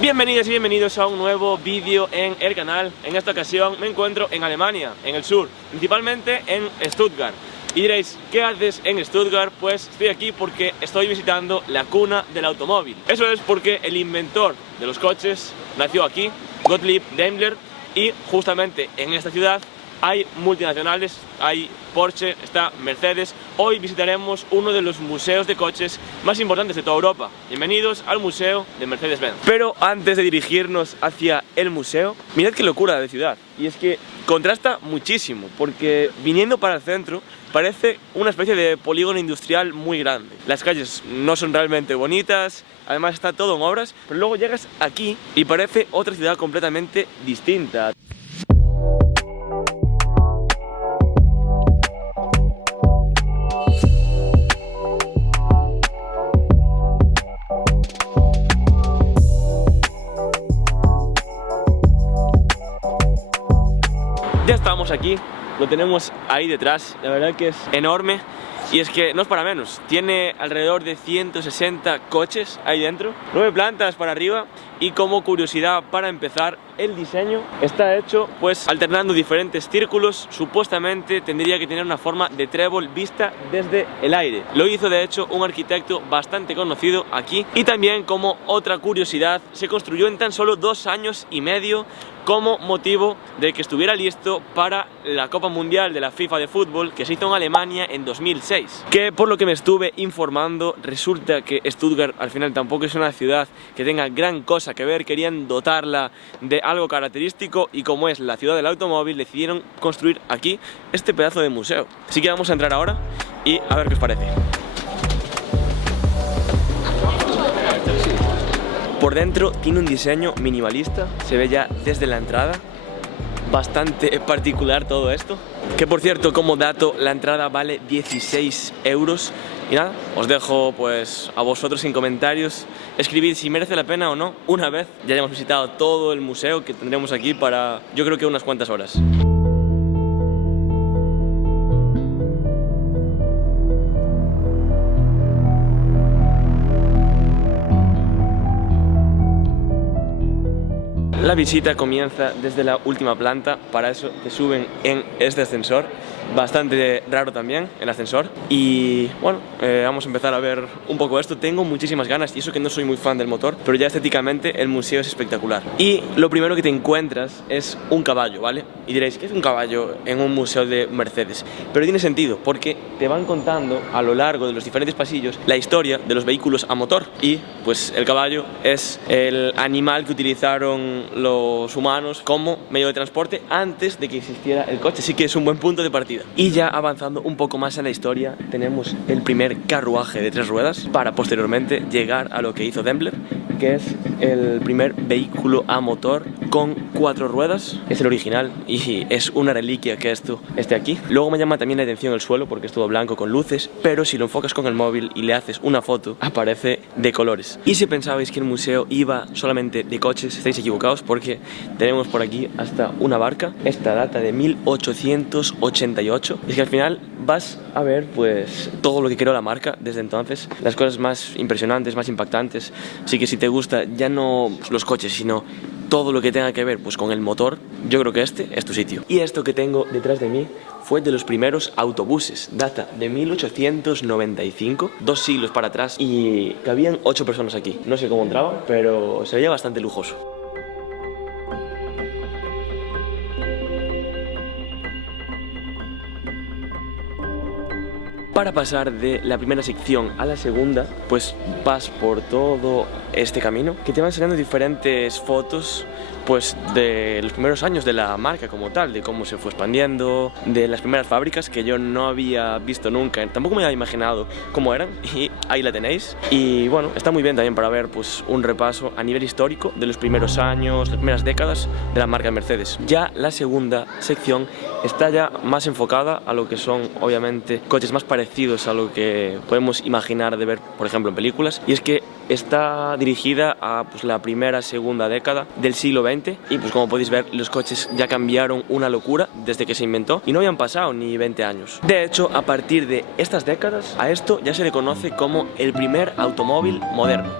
Bienvenidas y bienvenidos a un nuevo vídeo en el canal. En esta ocasión me encuentro en Alemania, en el sur, principalmente en Stuttgart. Y diréis, ¿qué haces en Stuttgart? Pues estoy aquí porque estoy visitando la cuna del automóvil. Eso es porque el inventor de los coches nació aquí, Gottlieb Daimler, y justamente en esta ciudad hay multinacionales, hay Porsche, está Mercedes. Hoy visitaremos uno de los museos de coches más importantes de toda Europa. Bienvenidos al museo de Mercedes-Benz. Pero antes de dirigirnos hacia el museo, mirad qué locura de ciudad. Y es que contrasta muchísimo, porque viniendo para el centro parece una especie de polígono industrial muy grande. Las calles no son realmente bonitas, además está todo en obras, pero luego llegas aquí y parece otra ciudad completamente distinta. Ya estamos aquí, lo tenemos ahí detrás, la verdad que es enorme y es que no es para menos, tiene alrededor de 160 coches ahí dentro, 9 plantas para arriba y como curiosidad para empezar, el diseño está hecho pues alternando diferentes círculos, supuestamente tendría que tener una forma de trébol vista desde el aire. Lo hizo de hecho un arquitecto bastante conocido aquí y también como otra curiosidad se construyó en tan solo 2 años y medio como motivo de que estuviera listo para la Copa Mundial de la FIFA de fútbol que se hizo en Alemania en 2006. Que por lo que me estuve informando resulta que Stuttgart al final tampoco es una ciudad que tenga gran cosa que ver, querían dotarla de algo característico y como es la ciudad del automóvil decidieron construir aquí este pedazo de museo. Así que vamos a entrar ahora y a ver qué os parece. Por dentro tiene un diseño minimalista, se ve ya desde la entrada, bastante particular todo esto. Que por cierto, como dato, la entrada vale 16 euros. Y nada, os dejo pues a vosotros sin comentarios, escribid si merece la pena o no. Una vez ya hayamos visitado todo el museo que tendremos aquí para, yo creo que unas cuantas horas. La visita comienza desde la última planta, para eso te suben en este ascensor, bastante raro también el ascensor. Y bueno, vamos a empezar a ver un poco esto. Tengo muchísimas ganas y eso que no soy muy fan del motor, pero ya estéticamente el museo es espectacular. Y lo primero que te encuentras es un caballo, ¿vale? Y diréis, ¿qué es un caballo en un museo de Mercedes? Pero tiene sentido, porque te van contando a lo largo de los diferentes pasillos la historia de los vehículos a motor. Y pues el caballo es el animal que utilizaron los humanos como medio de transporte antes de que existiera el coche, así que es un buen punto de partida. Y ya avanzando un poco más en la historia, tenemos el primer carruaje de 3 ruedas para posteriormente llegar a lo que hizo Daimler, que es el primer vehículo a motor con 4 ruedas. Es el original y es una reliquia que esto esté aquí. Luego me llama también la atención el suelo porque es todo blanco con luces, pero si lo enfocas con el móvil y le haces una foto, aparece de colores. Y si pensabais que el museo iba solamente de coches, estáis equivocados porque tenemos por aquí hasta una barca. Esta data de 1888. Es que al final vas a ver pues todo lo que creó la marca desde entonces, las cosas más impresionantes, más impactantes. Así que si te gusta ya no los coches, sino todo lo que tenga que ver pues con el motor, yo creo que este es tu sitio. Y esto que tengo detrás de mí fue de los primeros autobuses, data de 1895, 2 siglos para atrás, y cabían 8 personas aquí. No sé cómo entraban, pero se veía bastante lujoso. Para pasar de la primera sección a la segunda, pues vas por todo este camino que te van enseñando diferentes fotos pues de los primeros años de la marca como tal, de cómo se fue expandiendo, de las primeras fábricas que yo no había visto nunca, tampoco me había imaginado cómo eran, y ahí la tenéis. Y bueno, está muy bien también para ver pues un repaso a nivel histórico de los primeros años, las primeras décadas de la marca Mercedes. Ya la segunda sección está ya más enfocada a lo que son obviamente coches más parecidos a lo que podemos imaginar de ver por ejemplo en películas, y es que está dirigida a pues, la primera, segunda década del siglo XX y pues como podéis ver los coches ya cambiaron una locura desde que se inventó y no habían pasado ni 20 años. De hecho, a partir de estas décadas a esto ya se le conoce como el primer automóvil moderno.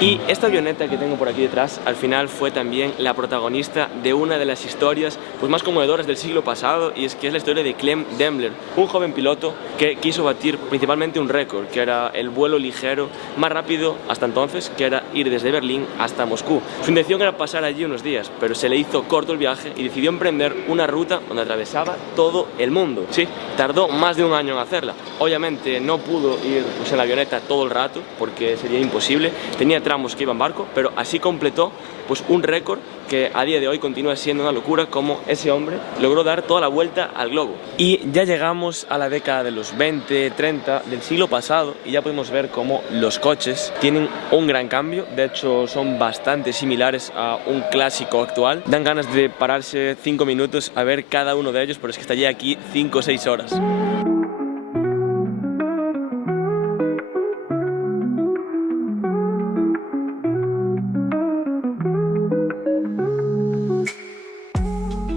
Y esta avioneta que tengo por aquí detrás, al final fue también la protagonista de una de las historias pues más conmovedoras del siglo pasado, y es que es la historia de Clem Daimler, un joven piloto que quiso batir principalmente un récord, que era el vuelo ligero más rápido hasta entonces, que era ir desde Berlín hasta Moscú. Su intención era pasar allí unos días, pero se le hizo corto el viaje y decidió emprender una ruta donde atravesaba todo el mundo. Sí, tardó más de un año en hacerla. Obviamente no pudo ir pues, en la avioneta todo el rato porque sería imposible, tenía tramos que iba en barco, pero así completó pues un récord que a día de hoy continúa siendo una locura, como ese hombre logró dar toda la vuelta al globo. Y ya llegamos a la década de los 20, 30 del siglo pasado y ya podemos ver cómo los coches tienen un gran cambio. De hecho son bastante similares a un clásico actual. Dan ganas de pararse 5 minutos a ver cada uno de ellos, pero es que estaría aquí 5 o 6 horas.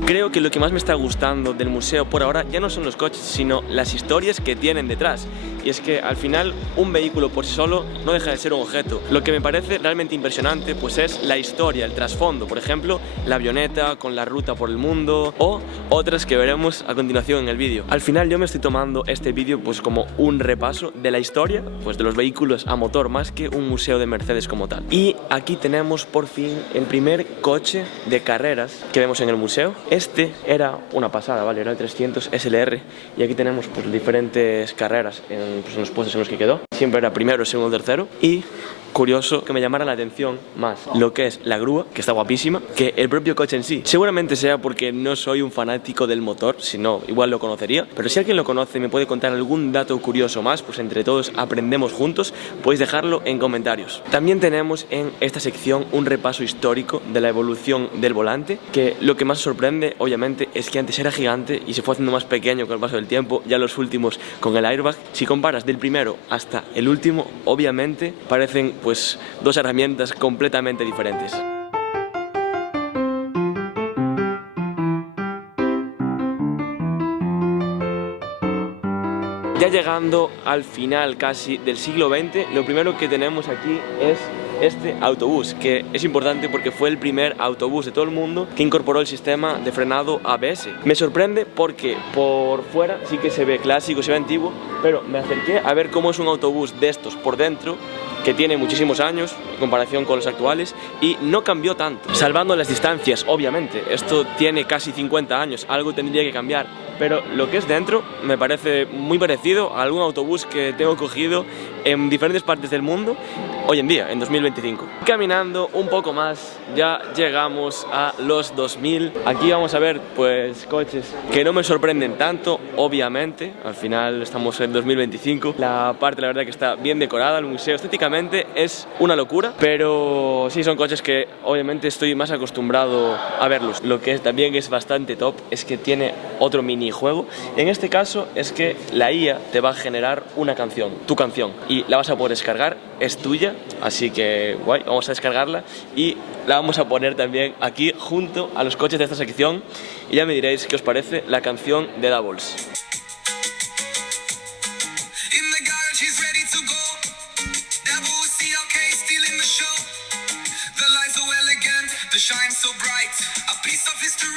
Creo que lo que más me está gustando del museo por ahora ya no son los coches, sino las historias que tienen detrás. Y es que al final un vehículo por sí solo no deja de ser un objeto. Lo que me parece realmente impresionante pues es la historia, el trasfondo. Por ejemplo, la avioneta con la ruta por el mundo o otras que veremos a continuación en el vídeo. Al final yo me estoy tomando este vídeo pues como un repaso de la historia pues de los vehículos a motor, más que un museo de Mercedes como tal. Y aquí tenemos por fin el primer coche de carreras que vemos en el museo. Este era una pasada, ¿vale? Era el 300 SLR y aquí tenemos pues diferentes carreras en los puestos en los que quedó. Siempre era primero, segundo, tercero. Y curioso que me llamara la atención más lo que es la grúa, que está guapísima, que el propio coche en sí. Seguramente sea porque no soy un fanático del motor, si no, igual lo conocería. Pero si alguien lo conoce y me puede contar algún dato curioso más, pues entre todos aprendemos juntos, podéis dejarlo en comentarios. También tenemos en esta sección un repaso histórico de la evolución del volante, que lo que más sorprende, obviamente, es que antes era gigante y se fue haciendo más pequeño con el paso del tiempo, ya los últimos con el airbag. Si comparas del primero hasta el último, obviamente parecen pues dos herramientas completamente diferentes. Ya llegando al final casi del siglo XX, lo primero que tenemos aquí es este autobús, que es importante porque fue el primer autobús de todo el mundo que incorporó el sistema de frenado ABS. Me sorprende porque por fuera sí que se ve clásico, se ve antiguo, pero me acerqué a ver cómo es un autobús de estos por dentro, que tiene muchísimos años en comparación con los actuales y no cambió tanto, salvando las distancias, obviamente. Esto tiene casi 50 años, algo tendría que cambiar, pero lo que es dentro me parece muy parecido a algún autobús que tengo cogido en diferentes partes del mundo hoy en día, en 2025. Caminando un poco más, ya llegamos a los 2000. Aquí vamos a ver pues coches que no me sorprenden tanto, obviamente. Al final estamos en 2025. La parte, la verdad, que está bien decorada, el museo estéticamente es una locura, pero sí son coches que obviamente estoy más acostumbrado a verlos. Lo que también es bastante top es que tiene otro minijuego. En este caso es que la IA te va a generar una canción, tu canción, y la vas a poder descargar, es tuya, así que guay, vamos a descargarla y la vamos a poner también aquí junto a los coches de esta sección y ya me diréis qué os parece la canción de Doubles.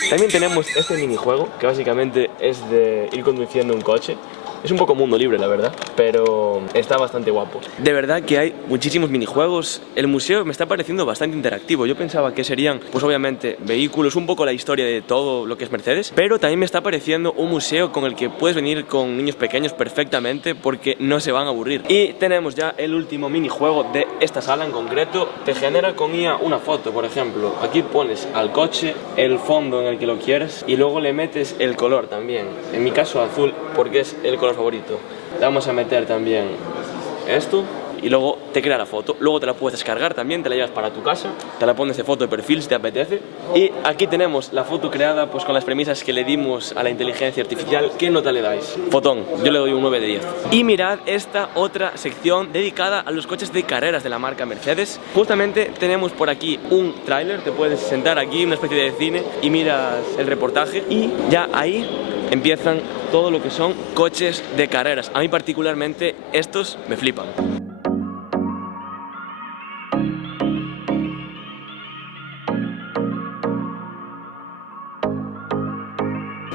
También tenemos este minijuego que básicamente es de ir conduciendo un coche. Es un poco mundo libre, la verdad, pero está bastante guapo. De verdad que hay muchísimos minijuegos. El museo me está pareciendo bastante interactivo. Yo pensaba que serían, pues obviamente, vehículos, un poco la historia de todo lo que es Mercedes, pero también me está pareciendo un museo con el que puedes venir con niños pequeños perfectamente porque no se van a aburrir. Y tenemos ya el último minijuego de esta sala en concreto. Te genera con IA una foto, por ejemplo. Aquí pones al coche el fondo en el que lo quieres y luego le metes el color también. En mi caso azul porque es el color favorito. Le vamos a meter también esto y luego te crea la foto. Luego te la puedes descargar también, te la llevas para tu casa, te la pones de foto de perfil si te apetece. Y aquí tenemos la foto creada pues con las premisas que le dimos a la inteligencia artificial. ¿Qué nota le dais? Fotón, yo le doy un 9 de 10. Y mirad esta otra sección dedicada a los coches de carreras de la marca Mercedes. Justamente tenemos por aquí un tráiler, te puedes sentar aquí, una especie de cine, y miras el reportaje y ya ahí empiezan todo lo que son coches de carreras. A mí particularmente estos me flipan.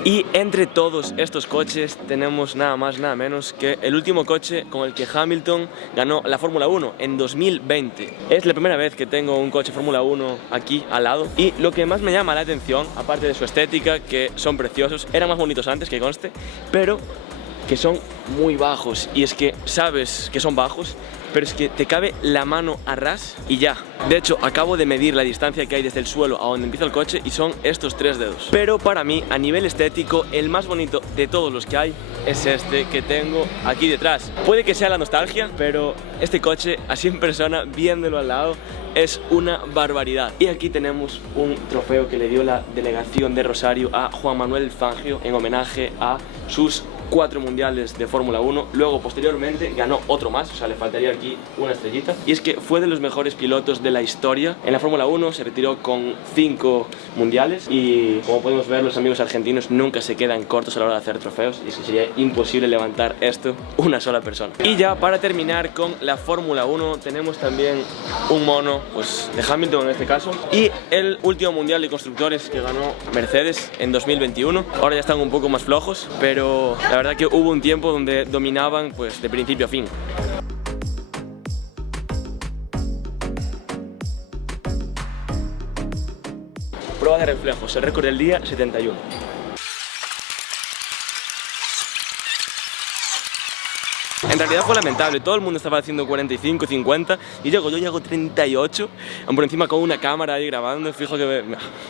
Y entre todos estos coches tenemos nada más, nada menos que el último coche con el que Hamilton ganó la Fórmula 1 en 2020. Es la primera vez que tengo un coche Fórmula 1 aquí al lado y lo que más me llama la atención, aparte de su estética, que son preciosos, eran más bonitos antes, que conste, pero que son muy bajos. Y es que sabes que son bajos, pero es que te cabe la mano a ras y ya. De hecho, acabo de medir la distancia que hay desde el suelo a donde empieza el coche y son estos 3 dedos. Pero para mí, a nivel estético, el más bonito de todos los que hay es este que tengo aquí detrás. Puede que sea la nostalgia, pero este coche, así en persona, viéndolo al lado, es una barbaridad. Y aquí tenemos un trofeo que le dio la delegación de Rosario a Juan Manuel Fangio en homenaje a sus 4 mundiales de Fórmula 1. Luego, posteriormente, ganó otro más, o sea, le faltaría aquí una estrellita. Y es que fue de los mejores pilotos de la historia. En la Fórmula 1 se retiró con 5 mundiales y, como podemos ver, los amigos argentinos nunca se quedan cortos a la hora de hacer trofeos, y es que sería imposible levantar esto una sola persona. Y ya para terminar con la Fórmula 1 tenemos también un mono, pues de Hamilton en este caso, y el último mundial de constructores que ganó Mercedes en 2021. Ahora ya están un poco más flojos, pero la verdad que hubo un tiempo donde dominaban pues de principio a fin. Prueba de reflejos, el récord del día 71. En realidad fue lamentable, todo el mundo estaba haciendo 45, 50 y yo llego 38, por encima con una cámara ahí grabando, fijo que...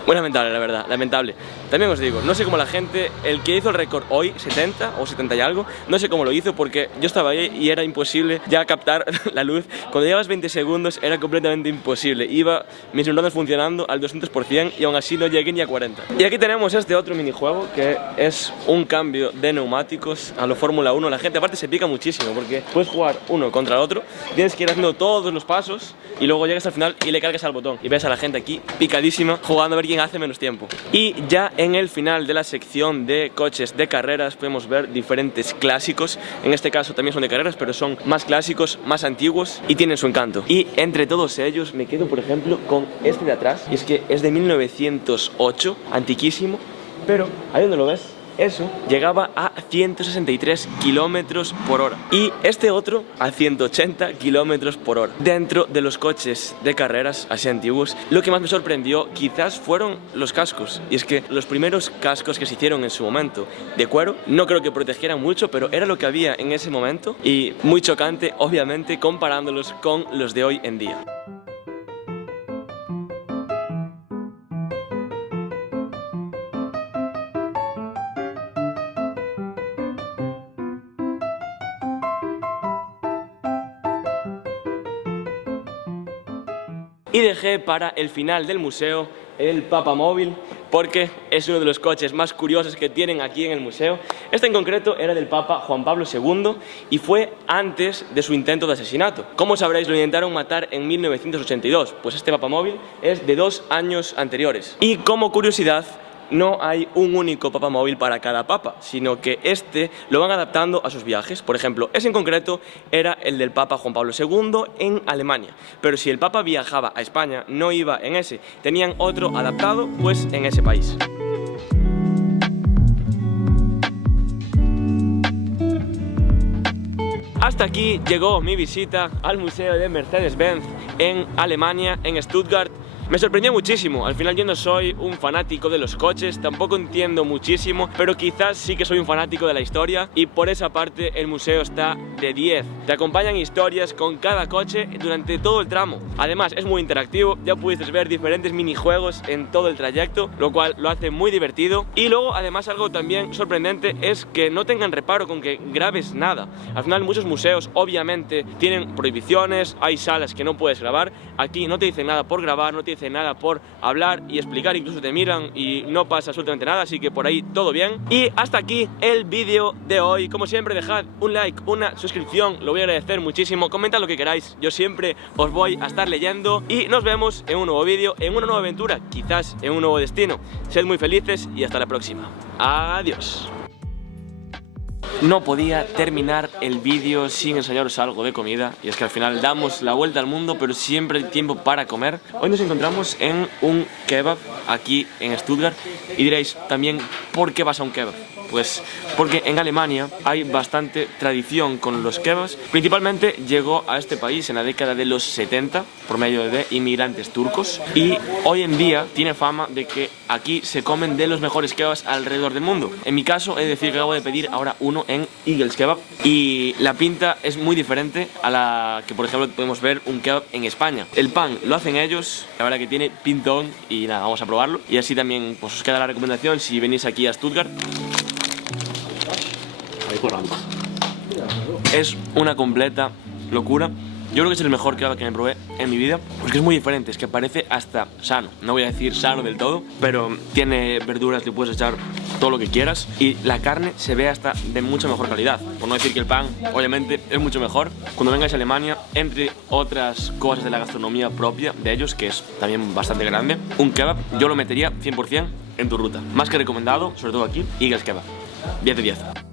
Muy lamentable, la verdad, lamentable. También os digo, no sé cómo la gente, el que hizo el récord hoy, 70 o 70 y algo, no sé cómo lo hizo porque yo estaba ahí y era imposible ya captar la luz. Cuando llevas 20 segundos era completamente imposible, iba mis neuronas funcionando al 200% y aún así no llegué ni a 40. Y aquí tenemos este otro minijuego que es un cambio de neumáticos a lo Fórmula 1. La gente aparte se pica muchísimo porque puedes jugar uno contra el otro, tienes que ir haciendo todos los pasos y luego llegas al final y le cargas al botón y ves a la gente aquí picadísima jugando a ver quién hace menos tiempo. Y ya en el final de la sección de coches de carreras podemos ver diferentes clásicos. En este caso también son de carreras, pero son más clásicos, más antiguos y tienen su encanto. Y entre todos ellos me quedo por ejemplo con este de atrás, y es que es de 1908, antiquísimo, pero ahí donde lo ves, eso llegaba a 163 kilómetros por hora y este otro a 180 kilómetros por hora. Dentro de los coches de carreras así antiguos, lo que más me sorprendió quizás fueron los cascos, y es que los primeros cascos que se hicieron en su momento de cuero no creo que protegieran mucho, pero era lo que había en ese momento y muy chocante obviamente comparándolos con los de hoy en día. Y dejé para el final del museo el Papamóvil porque es uno de los coches más curiosos que tienen aquí en el museo. Este en concreto era del Papa Juan Pablo II y fue antes de su intento de asesinato. Como sabréis, lo intentaron matar en 1982, pues este Papamóvil es de 2 años anteriores. Y como curiosidad, no hay un único papamóvil para cada papa, sino que este lo van adaptando a sus viajes. Por ejemplo, ese en concreto era el del Papa Juan Pablo II en Alemania, pero si el Papa viajaba a España no iba en ese, tenían otro adaptado pues en ese país. Hasta aquí llegó mi visita al museo de Mercedes-Benz en Alemania, en Stuttgart. Me sorprendió muchísimo, al final yo no soy un fanático de los coches, tampoco entiendo muchísimo, pero quizás sí que soy un fanático de la historia y por esa parte el museo está de 10. Te acompañan historias con cada coche durante todo el tramo. Además es muy interactivo, ya pudiste ver diferentes minijuegos en todo el trayecto, lo cual lo hace muy divertido. Y luego además algo también sorprendente es que no tengan reparo con que grabes nada. Al final muchos museos obviamente tienen prohibiciones, hay salas que no puedes grabar, aquí no te dicen nada por grabar, no te dicen nada por hablar y explicar, incluso te miran y no pasa absolutamente nada, así que por ahí todo bien. Y hasta aquí el vídeo de hoy. Como siempre, dejad un like, una suscripción, lo voy a agradecer muchísimo, comentad lo que queráis, yo siempre os voy a estar leyendo y nos vemos en un nuevo vídeo, en una nueva aventura, quizás en un nuevo destino. Sed muy felices y hasta la próxima. Adiós. No podía terminar el vídeo sin enseñaros algo de comida, y es que al final damos la vuelta al mundo, pero siempre hay tiempo para comer. Hoy nos encontramos en un kebab aquí en Stuttgart, y diréis también, ¿por qué vas a un kebab? Pues porque en Alemania hay bastante tradición con los kebabs. Principalmente llegó a este país en la década de los 70 por medio de inmigrantes turcos, y hoy en día tiene fama de que aquí se comen de los mejores kebabs alrededor del mundo. En mi caso he de decir que acabo de pedir ahora uno en Eagles Kebab, y la pinta es muy diferente a la que por ejemplo podemos ver un kebab en España. El pan lo hacen ellos, la verdad que tiene pintón, y nada, vamos a probarlo. Y así también pues os queda la recomendación si venís aquí a Stuttgart. Es una completa locura. Yo creo que es el mejor kebab que me probé en mi vida, porque es muy diferente, es que parece hasta sano. No voy a decir sano del todo, pero tiene verduras, le puedes echar todo lo que quieras, y la carne se ve hasta de mucha mejor calidad. Por no decir que el pan, obviamente, es mucho mejor. Cuando vengáis a Alemania, entre otras cosas de la gastronomía propia de ellos, que es también bastante grande, un kebab yo lo metería 100% en tu ruta. Más que recomendado, sobre todo aquí, Eagles Kebab. 10 de 10.